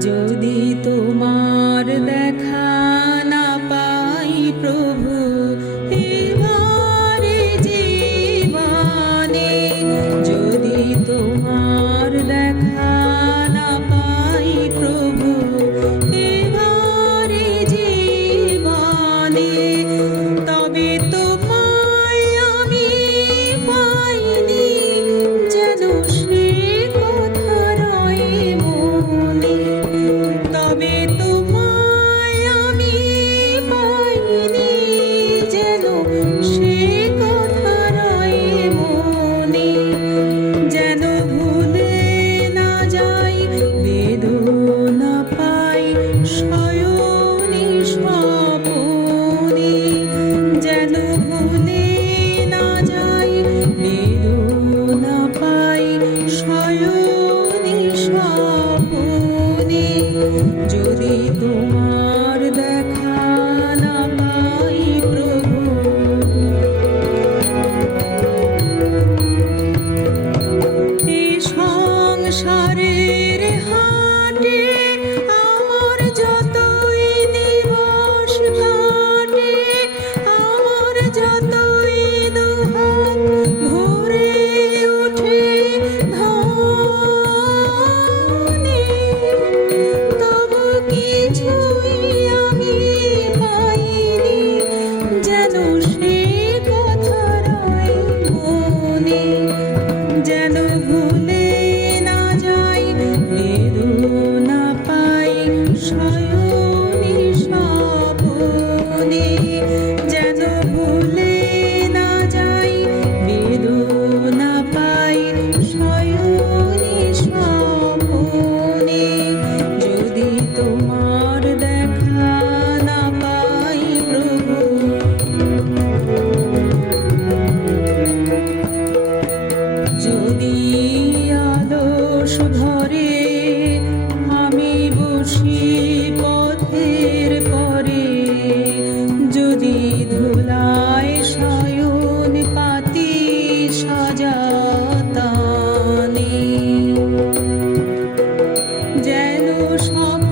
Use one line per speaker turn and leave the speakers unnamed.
do the যদি তোমার kavuşmak